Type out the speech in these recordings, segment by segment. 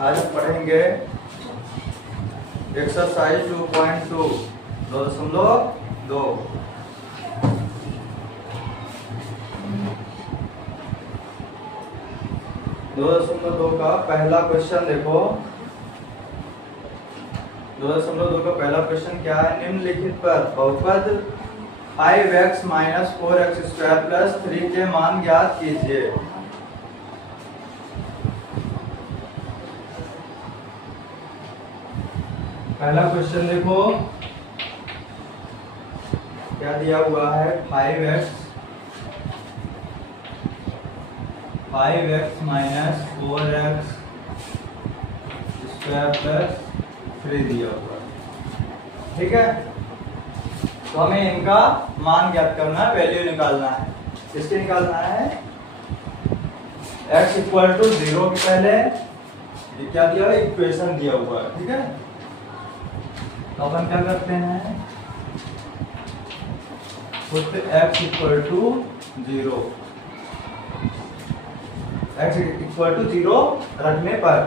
आज हम पढ़ेंगे एक्सरसाइज 2.2 2.2। 2.2 का पहला क्वेश्चन देखो। 2.2 का पहला क्वेश्चन क्या है? निम्नलिखित पर बहुपद 5x minus 4x square plus 3 के मान ज्ञात कीजिए। पहला क्वेश्चन देखो क्या दिया हुआ है? 5x minus 4x square plus 3 दिया हुआ है। ठीक है, तो हमें इनका मान ज्ञात करना है, वैल्यू निकालना है। किसके निकालना है? x इक्वल टू 0 के पहले ये क्या दिया है? इक्वेशन दिया हुआ है। ठीक है, तो अपन क्या करते हैं? Put x equal to 0, x equal to 0 रखने पर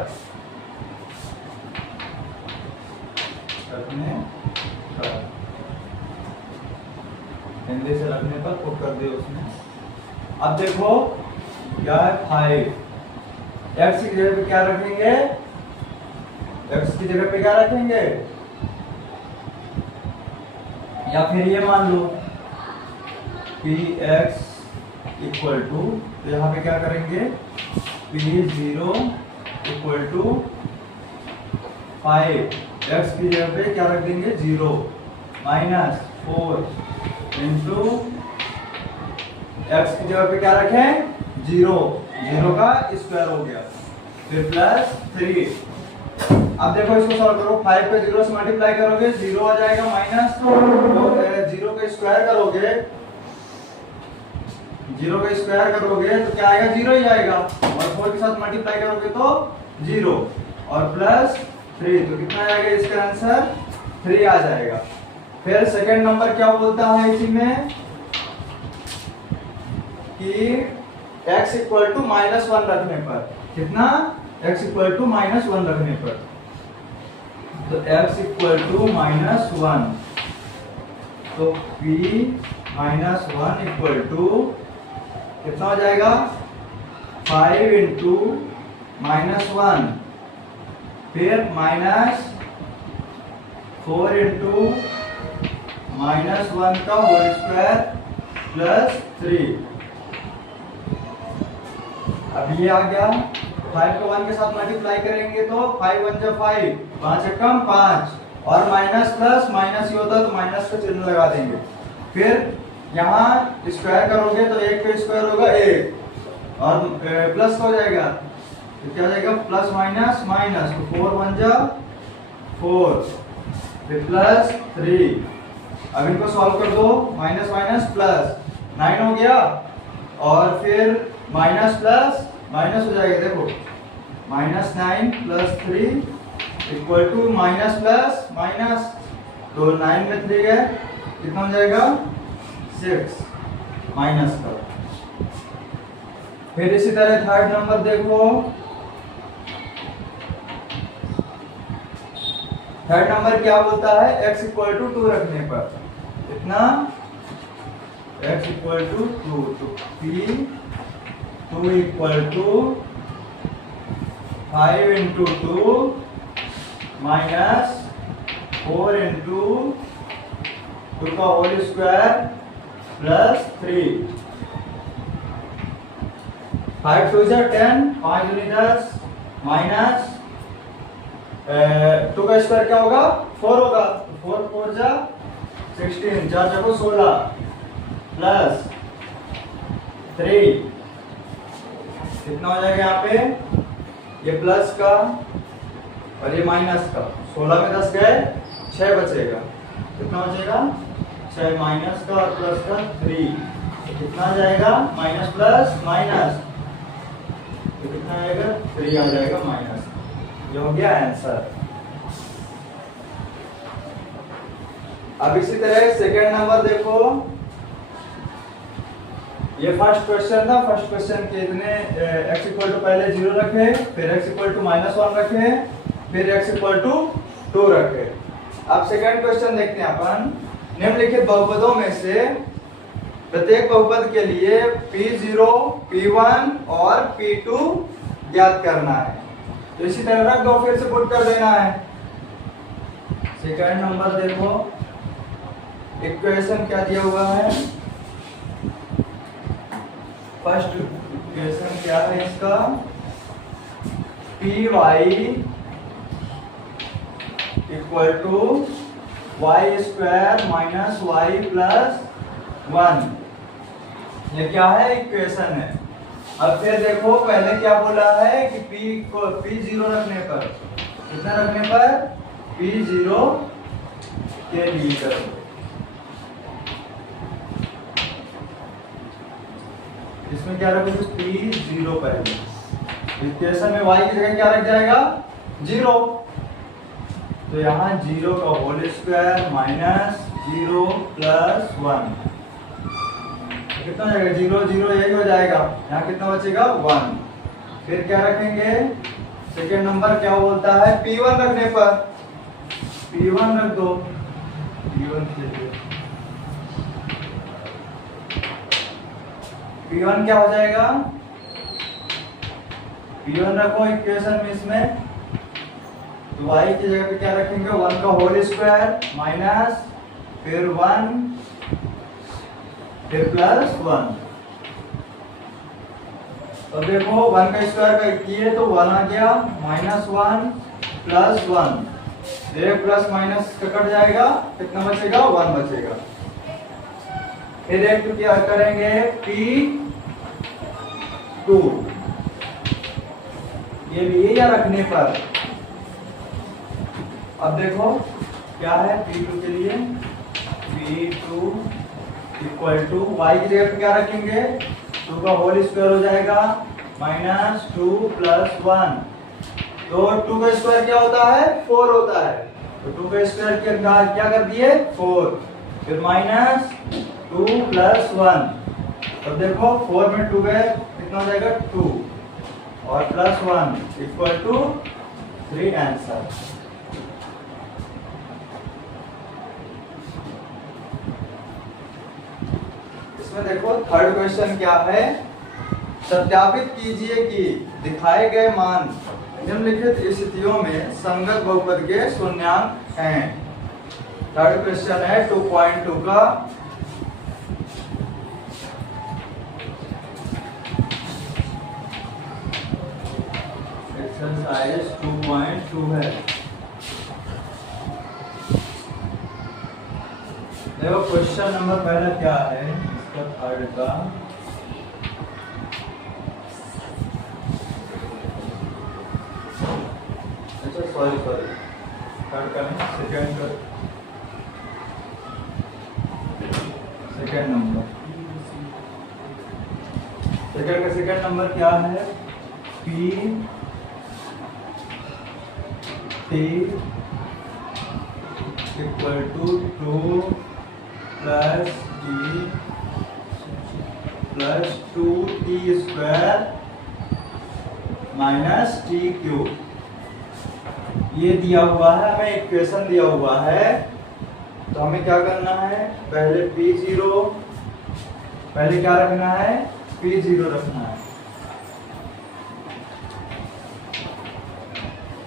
हिंदी से रखने पर पुट कर दे उसमें। अब देखो क्या है? 5 x की जगह पे क्या रखेंगे? x की जगह पे क्या रखेंगे? या फिर ये मान लो कि x इक्वल टू, तो यहाँ पे क्या करेंगे? p0 इक्वल टू 5, x की जगह पे क्या रख देंगे? 0 माइनस 4 इंटू x की जगह पे क्या रखें? 0, 0 का स्क्वायर हो गया, फिर प्लस 3। अब देखो इसको सॉल्व करो। 5 पे 0 से मल्टीप्लाई करोगे 0 आ जाएगा, माइनस 0 का स्क्वायर करोगे, 0 का स्क्वायर करोगे तो क्या आएगा? 0 ही आएगा, और 4 के साथ मल्टीप्लाई करोगे तो 0 और प्लस 3, तो कितना आएगा? इसका आंसर 3 आ जाएगा। फिर सेकंड नंबर क्या बोलता है इसी में कि x इक्वल टू -1 रखने पर कितना? x इक्वल टू -1 रखने पर, तो x इक्वल टू -1, तो p -1 इक्वल टू कितना हो जाएगा? 5 इंटू -1, फिर -4 इंटू -1 का होल स्क्वायर प्लस 3। अब ये आ गया। 5 को 1 के साथ मल्टीप्लाई करेंगे तो 5 1 जा 5, 5 एकम 5, और माइनस प्लस माइनस ही होता है तो माइनस का चिन्ह लगा देंगे। फिर यहाँ स्क्वायर करोगे तो 1 का स्क्वायर होगा 1, और प्लस हो जाएगा तो क्या हो जाएगा? प्लस माइनस माइनस, तो 4 1 जा 4, फिर प्लस 3। अब इनको सॉल्व कर दो, माइनस माइनस प्लस 9 हो गया, और फिर माइनस प्लस माइनस हो जाएगा। देखो -9 plus 3 equal to minus plus minus, तो 9 में 3 है, कितना हो जाएगा? 6 माइनस का। फिर इसी तरह थर्ड नंबर देखो। थर्ड नंबर क्या बोलता है? x इक्वल टू 2 रखने पर कितना? x इक्वल टू 2, तो p2 equal to 5 into 2 minus 4 into 2 का होल स्क्वायर प्लस 3। 5 2 जा 10, 5 दूनी 10, माइनस 2 का स्क्वायर क्या होगा? 4 होगा, 4 4 जा 16, 4 जगह 16 प्लस 3, कितना हो जाएगा यहाँ पे? ये प्लस का और ये माइनस का, 16 में 10 गए, 6 बचेगा, कितना हो जाएगा? 6 माइनस का और प्लस का 3, तो कितना आ जाएगा? माइनस प्लस माइनस, तो कितना आएगा? 3 आ जाएगा माइनस। ये हो गया आंसर। अब इसी तरह सेकेंड नंबर देखो, ये फर्स्ट क्वेश्चन था। फर्स्ट क्वेश्चन के इतने x इक्वल टू पहले 0 रखे, फिर x इक्वल टू -1 रखे, फिर x इक्वल टू 2 रखे। अब सेकंड क्वेश्चन देखते हैं अपन। निम्नलिखित बहुपदों में से प्रत्येक बहुपद के लिए P0, P1 और P2 ज्ञात करना है। तो इसी तरह रख दो, फिर से पुट कर देना है। सेकंड नंबर देखो, इक्वेशन क्या दिया हुआ है। फर्स्ट इक्वेशन क्या है इसका, P Y equal to Y square minus Y plus 1। ये क्या है, इक्वेशन है। अब फिर देखो पहले क्या बोला है कि P0 रखने पर, कितना रखने पर, P0 के लिए करो। इसमें क्या रखोगे, P0 पहले। इक्वेशन में y की जगह क्या रख जाएगा, 0। तो यहाँ 0 का होल स्क्वायर माइनस 0 प्लस 1, कितना हो जाएगा, 0 0 यही हो जाएगा। यहाँ कितना बचेगा, 1। फिर क्या रखेंगे, सेकेंड नंबर क्या बोलता है, P1 रखने पर P1 रख दो। P1 P1 क्या हो जाएगा, P1 रखो इक्वेशन में। इसमें तो y की जगह पे क्या रखेंगे, 1 का होल स्क्वायर माइनस फिर 1 फिर प्लस 1। तो देखो 1 का स्क्वायर का किए तो 1 आ गया, -1 प्लस 1, एक प्लस माइनस कट जाएगा, कितना बचेगा, 1 बचेगा। फिर एक तो क्या करेंगे, P2, ये भी यही रखने पर। अब देखो क्या है P2 के लिए, P2 इक्वल टू y की जगह पे क्या रखेंगे, 2 का होल स्क्वायर हो जाएगा -2 प्लस 1। तो 2 का स्क्वायर क्या होता है, 4 होता है। तो 2 का स्क्वायर क्या कर दिए, 4, फिर -2 प्लस 1। अब देखो 4 में 2 गए, कितना हो जाएगा, 2 और प्लस 1 इक्वल टू 3 आंसर। इसमें देखो थर्ड क्वेश्चन क्या है, सत्यापित कीजिए कि दिखाए गए मान निम्नलिखित स्थितियों में संगत बहुपद के शून्यांक हैं। थर्ड क्वेश्चन है 2.2 का। एक्सरसाइज 2.2 है। देखो क्वेश्चन नंबर पहला क्या है इसका, थर्ड का, अच्छा सॉरी थर्ड का नहीं, सेकंड का, सेकंड नंबर, सेकंड का सेकंड नंबर क्या है, P T equal to 2 plus T plus 2T square minus T cube. ये दिया हुआ है हमें, इक्वेशन दिया हुआ है। तो हमें क्या करना है, पहले P0, पहले क्या रखना है, P0 रखना है,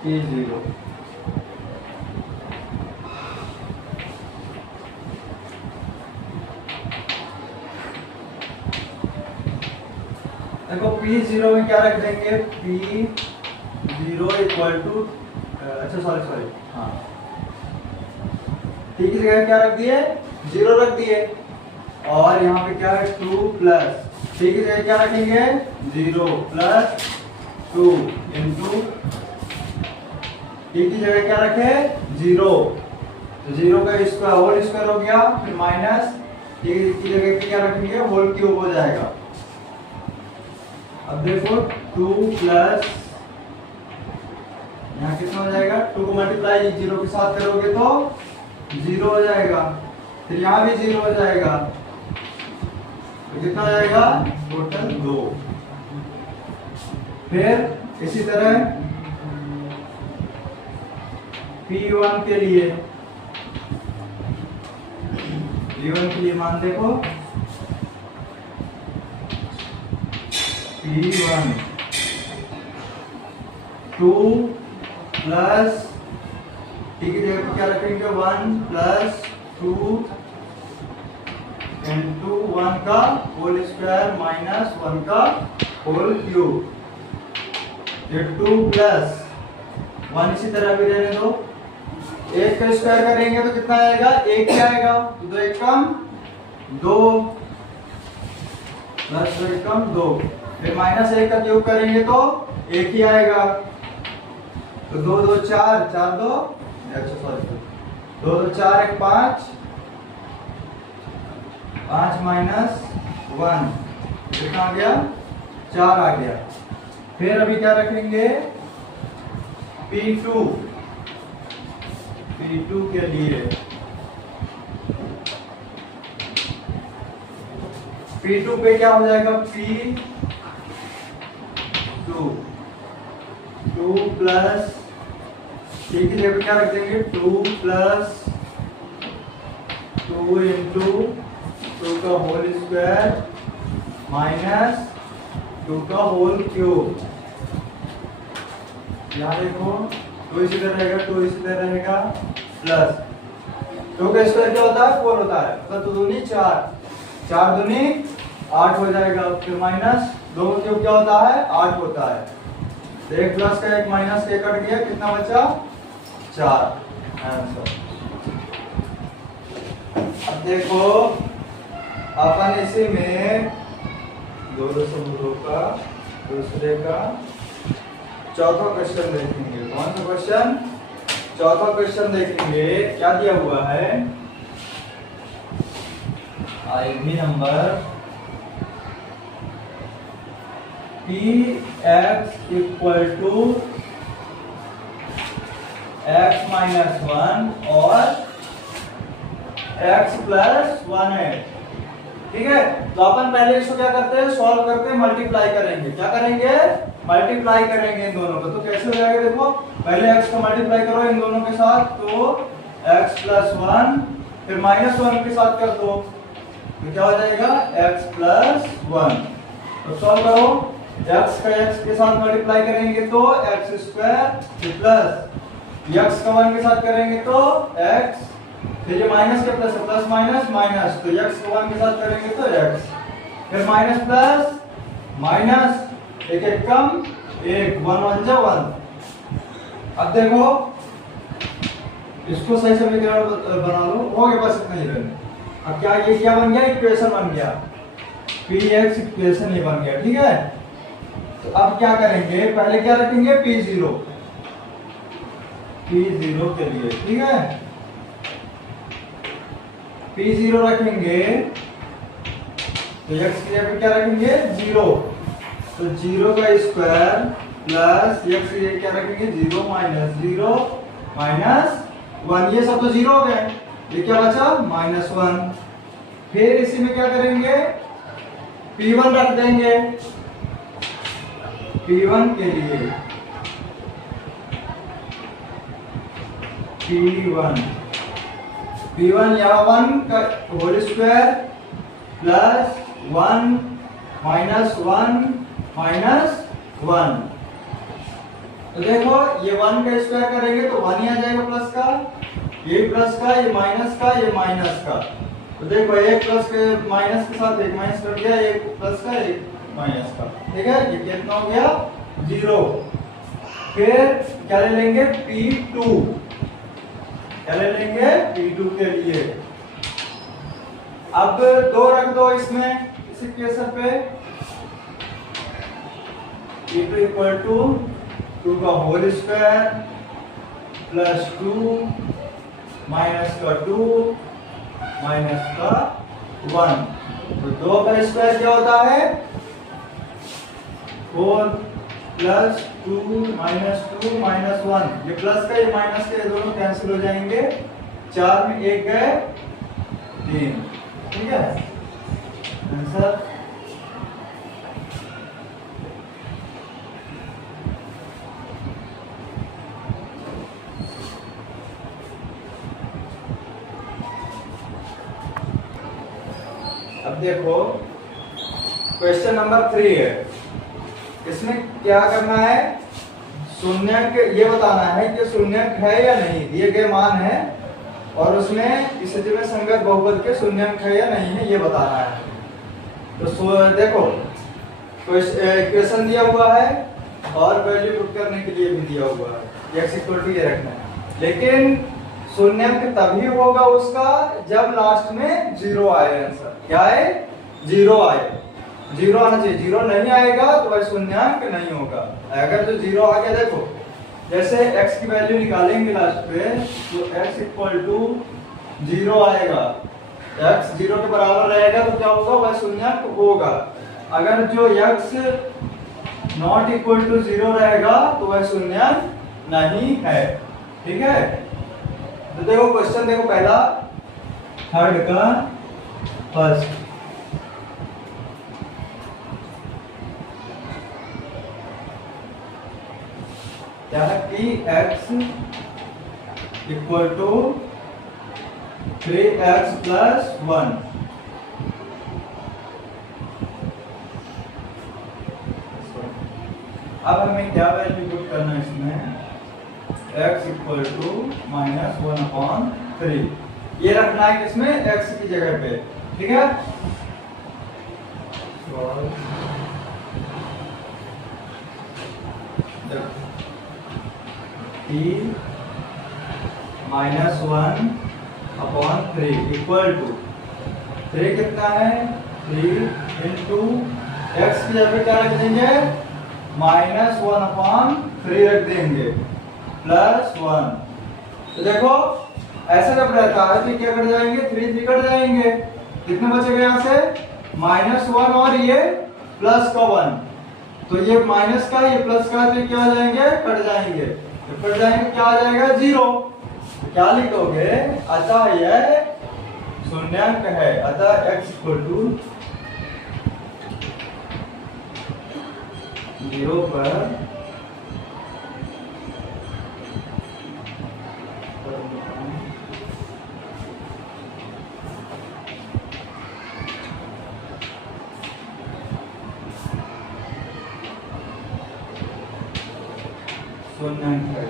P0। देखो P0 में क्या रख देंगे, P0 इक्वल टू, अच्छा सॉरी हाँ, T की जगह क्या रख दिए, 0 रख दिए। और यहाँ पे क्या है, 2 प्लस, T की जगह क्या रखेंगे, 0 प्लस 2 इंटू, T की जगह क्या रखे, 0, तो 0 का स्क्वायर होल स्क्वायर हो गया, फिर माइनस T की जगह पे क्या रखेंगे, होल क्यूब हो जाएगा। अब देखो 2 प्लस, यहाँ कितना हो जाएगा, 2 को मल्टीप्लाई 0 के साथ करोगे तो 0 हो जाएगा, फिर यहाँ भी 0 हो जाएगा। तो कितना जाएगा टोटल 2। फिर इसी तरह P1 के लिए मान देखो P1 2 प्लस टी की जगह पर क्या रखेंगे 1 प्लस 2 इंटू 1 का होल स्क्वायर माइनस 1 का होल क्यूब। ये 2 प्लस 1 इसी तरह भी रहने दो। 1 का स्क्वायर करेंगे तो कितना आएगा 1 ही आएगा, तो 2 1 कम 2 प्लस 2 1 कम 2। फिर माइनस 1 का क्यूब करेंगे तो 1 ही आएगा, तो 2 2 4 4 2 अच्छा सॉरी 2 2 4 1 5 5 माइनस 1 कितना आ गया 4 आ गया। फिर अभी क्या रखेंगे P2 के लिए P2 पे क्या हो जाएगा P2 2 प्लस टी की जगह क्या रख देंगे 2 प्लस 2 इंटू 2 का होल स्क्वायर माइनस 2 का होल क्यूब। यहाँ देखो 2 इसी तरह रहेगा 2 इसी तरह रहेगा प्लस 2 का स्क्वायर क्या होता है 4 होता है, मतलब 2 दूनी 4 4 दूनी 8 हो जाएगा। फिर माइनस 2 क्यूब क्या होता है 8 होता है, तो 1 प्लस का 1 माइनस का 1 कट गया, कितना बचा 4 आंसर। अब देखो अपन इसी में दो समूहों का दूसरे का चौथा क्वेश्चन देखेंगे। कौन सा क्वेश्चन चौथा क्वेश्चन देखेंगे। क्या दिया हुआ है IV number Px equal to x minus 1 और x प्लस 1 है, ठीक है। तो अपन पहले इसको क्या करते हैं सॉल्व करते हैं, मल्टीप्लाई करेंगे। क्या करेंगे मल्टीप्लाई करेंगे इन दोनों को। तो कैसे हो जाएगा देखो, पहले x को मल्टीप्लाई करो इन दोनों के साथ, तो x प्लस 1 फिर माइनस 1 के साथ कर दो, तो क्या हो जाएगा x प्लस 1। तो सॉल्व करो, x का x के साथ मल्टीप्लाई करेंगे तो x स्क्वायर प्लस x का 1 के साथ करेंगे तो x, फिर ये माइनस के प्लस प्लस माइनस माइनस, तो x को 1 के साथ करेंगे तो x, फिर माइनस प्लस माइनस 1 1 कम 1 1 1 जा 1। अब देखो इसको सही समीकरण बना लो, हो गया बस इतना ही करना। अब क्या ये क्या बन गया इक्वेशन बन गया, Px इक्वेशन ये बन गया, ठीक है। तो अब क्या करेंगे पहले क्या रखेंगे P0 के लिए, ठीक है। P0 रखेंगे तो x की जगह क्या रखेंगे 0, तो 0 का स्क्वायर प्लस x की जगह क्या रखेंगे 0 माइनस 1, ये सब तो 0 हो गए, ये क्या बचा -1। फिर इसी में क्या करेंगे P1 रख देंगे, P1 के लिए P1 यहाँ 1 का होल स्क्वायर प्लस 1 माइनस 1 तो देखो ये 1 का स्क्वायर करेंगे तो 1 ही आ जाएगा प्लस का, ये प्लस का, ये माइनस का, ये माइनस का। तो देखो एक प्लस के माइनस के साथ एक माइनस कर दिया, एक प्लस का एक माइनस का, ठीक है। ये कितना हो गया 0। फिर क्या ले लेंगे P2, क्या ले लेंगे P2 के लिए। अब 2 रख दो इसमें इस इक्वेशन पे, P2 इक्वल टू 2 का होल स्क्वायर प्लस 2 माइनस का 2 माइनस का 1, तो 2 का स्क्वायर क्या होता है 4 प्लस 2 माइनस 1, ये प्लस का ये माइनस का ये दोनों कैंसिल हो जाएंगे, 4 में 1 गए 3, ठीक है। आंसर अब देखो क्वेश्चन नंबर 3 है। इसमें क्या करना है, शून्यक ये बताना है कि शून्यक है या नहीं, दिए गए मान है और उसमें इस स्थिति में संगत बहुपद के शून्यक है या नहीं है ये बताना है। तो देखो इक्वेशन दिया हुआ है और वैल्यू पुट करने के लिए भी दिया हुआ है, x इक्वल टू ये रखना है। लेकिन शून्यक तभी होगा उसका जब लास्ट में जीरो आए। आंसर क्या है, जीरो आए, जीरो आना चाहिए। जीरो नहीं आएगा तो वह शून्यक नहीं होगा। अगर जो जीरो आ गया, देखो जैसे x की वैल्यू निकालेंगे लास्ट पे तो x इक्वल टू जीरो आएगा, x जीरो के बराबर रहेगा तो क्या होगा, वह शून्यक होगा। अगर जो x not equal to zero रहेगा तो वह शून्यक नहीं है। ठीक है, तो देखो क्वेश्चन देखो पहला, थर्ड का फर्स्ट। क्या है कि x equal to 3x plus 1। अब हमें क्या वैल्यू पुट करना है इसमें, x इक्वल टू -1/3 ये रखना है किसमें, x की जगह पे। ठीक है, t -1/3 इक्वल टू 3 कितना है, 3 इंटू एक्स की जगह क्या रख देंगे, -1/3 रख देंगे प्लस 1। तो देखो ऐसा जब रहता है तो क्या कट जाएंगे, 3 कट जाएंगे, कितने बचेगा यहाँ से, -1 और ये प्लस का 1। तो ये माइनस का ये प्लस का तो क्या आ जाएंगे, कट जाएंगे। तो कट जाएंगे क्या आ जाएगा, 0। तो क्या लिखोगे, अतः यह शून्यांक है। अतः x इक्वल टू 0 पर शून्यांक है।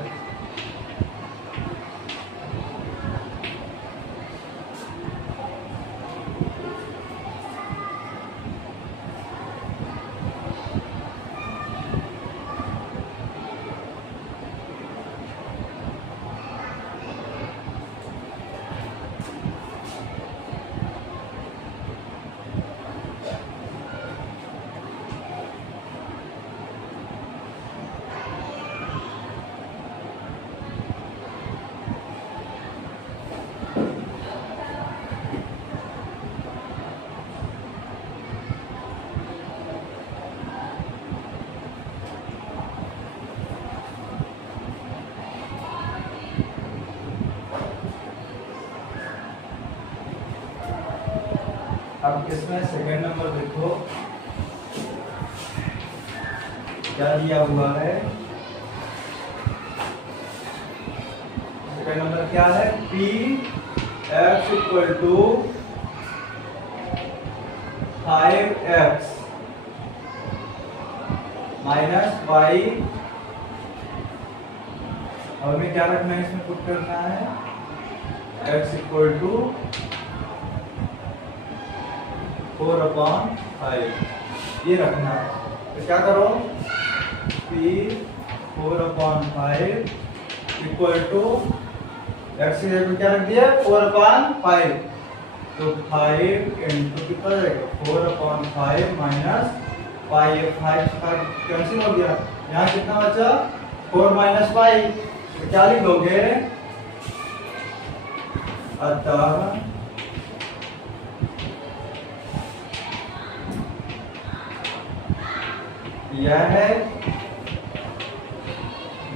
अब इसमें सेकंड नंबर देखो क्या दिया हुआ है। सेकंड नंबर क्या है, p x equal to 5x minus y। और हमें क्या रखना है, इसमें पुट करना है x इक्वल टू 4/5 ये रखना है। तो क्या करो, p 4/5 इक्वल टू x की जगह क्या रख दिया, 4/5। तो 5 इंटू कितना जाएगा, 4/5 माइनस 5 कैंसिल हो गया। यहाँ कितना बचा, 4 - 5। तो क्या लिखोगे, अतः यह है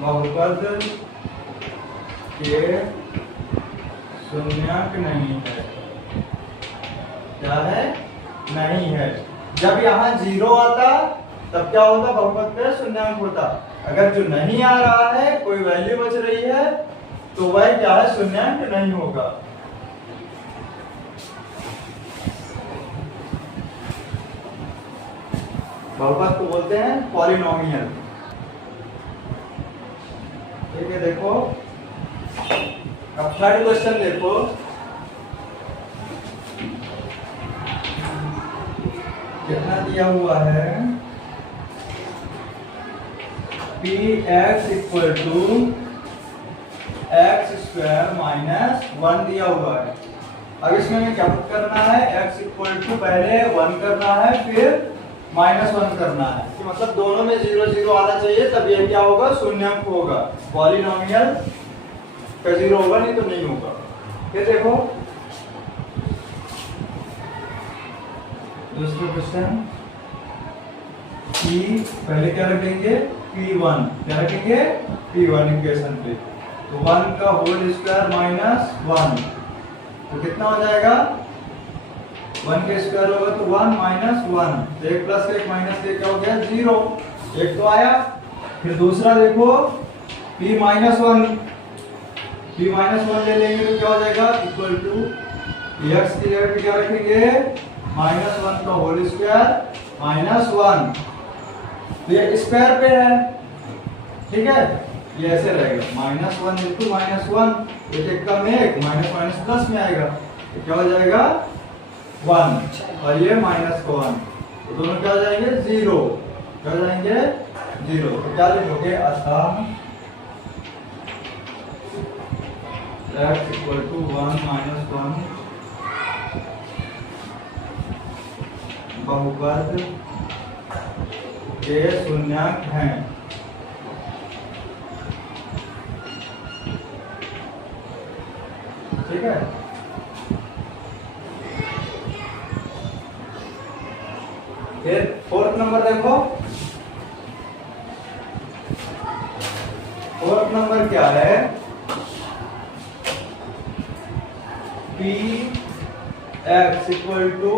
बहुपद के शून्यांक नहीं है। क्या है, नहीं है। जब यहाँ 0 आता तब क्या होता, बहुपद पे शून्यांक होता। अगर जो नहीं आ रहा है, कोई वैल्यू बच रही है, तो वह क्या है, शून्यांक नहीं होगा। बहुपद को बोलते हैं पॉलिनोमियल। ठीक है, देखो अब थर्ड क्वेश्चन देखो। कितना दिया हुआ है, P X equal to X square minus 1 दिया हुआ है। अब इसमें हमें क्या करना है, एक्स इक्वल टू पहले 1 करना है, फिर -1 करना है। कि मतलब दोनों में 0 0 आना चाहिए, तब यह क्या होगा, शून्यांक होगा। पॉलिनोमियल का 0 होगा, नहीं तो नहीं होगा। फिर देखो दूसरा क्वेश्चन, p पहले क्या रखेंगे, p1 क्या रखेंगे, p1 इक्वेशन पे। तो 1 का होल स्क्वायर माइनस 1, तो कितना हो जाएगा, 1 के स्क्वायर होगा तो 1 माइनस 1, तो 1 प्लस 1 माइनस 1 क्या हो गया, 0। 1 तो आया। फिर दूसरा देखो p माइनस 1 ले लेंगे तो क्या हो जाएगा, इक्वल टू x की जगह पे क्या रखेंगे, -1 का होल स्क्वायर माइनस 1, तो ये स्क्वायर पे है। ठीक है, ये ऐसे रहेगा, -1 इंटू -1, एक का में एक, माइनस माइनस प्लस में आएगा, तो क्या हो जाएगा 1, और ये माइनस को 1, तो दोनों क्या हो जाएंगे, 0। क्या हो जाएंगे, 0। तो क्या लिखोगे, अतः x इक्वल टू 1 माइनस 1 बहुपद के शून्यांक हैं। ठीक है, फिर फोर्थ नंबर देखो। फोर्थ नंबर क्या है, p x equal to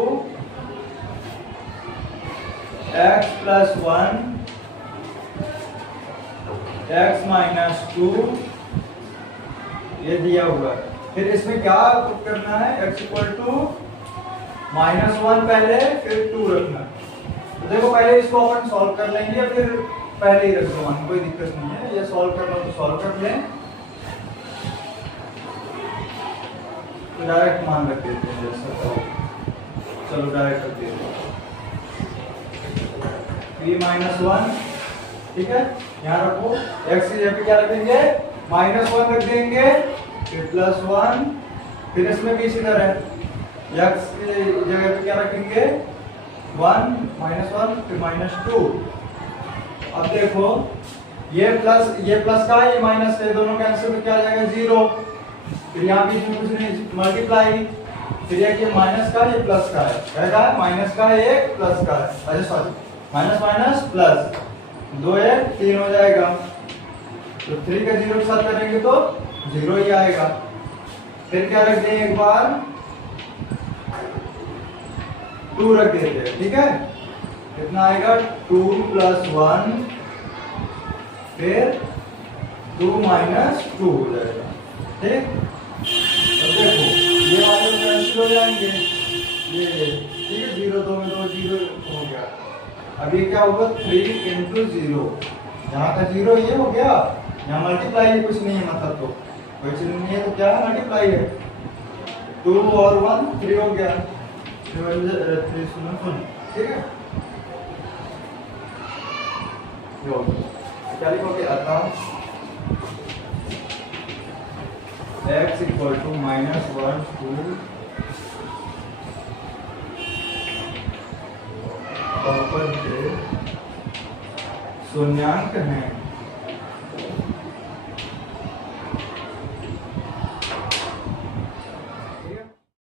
x plus 1 x minus 2, ये दिया हुआ है। फिर इसमें क्या करना है, x इक्वल टू -1 पहले, फिर 2 रखना। तो देखो पहले इसको अपन सॉल्व कर लेंगे, फिर पहले ही रख दो, कोई दिक्कत नहीं है। ये सॉल्व करना तो सॉल्व कर लें, तो डायरेक्ट मान रख देते हैं जैसा। चलो डायरेक्ट रख देते हैं p-1। ठीक है, यहाँ रखो, x की जगह पे क्या रखेंगे, -1 रख देंगे, फिर +1, फिर इसमें भी इसी तरह x की जगह पे क्या रखेंगे, 1 -1 फिर -2। अब देखो ये प्लस का ये माइनस से, दोनों कैंसिल तो क्या आ जाएगा, 0। फिर यहाँ बीच में कुछ नहीं, मल्टीप्लाई, फिर ये माइनस का ये प्लस का है, क्या है, माइनस का है एक, प्लस का है, अच्छा सॉरी, माइनस माइनस प्लस, 2 1 3 हो जाएगा। तो 3 का 0 के साथ करेंगे तो 0 ही आएगा। फिर क्या रख दें, एक बार 2 रख देते हैं। ठीक है, कितना आएगा, 2 + 1, फिर 2 - 2 हो जाएगा। ठीक, अब देखो ये वाले कैंसिल हो जाएंगे, ये ठीक है, 0 2 में 2 0 हो गया। अब ये क्या होगा, 3 × 0, यहाँ का 0 ये हो गया, यहाँ मल्टीप्लाई है, कुछ नहीं है मतलब, तो कोई चिन्ह नहीं है, तो क्या है, मल्टीप्लाई है। 2 और 1 3 हो गया, 3 सुनो। ठीक है, क्या लिखोगे, अतः x इक्वल टू -1 2 बहुपद के शून्यांक हैं।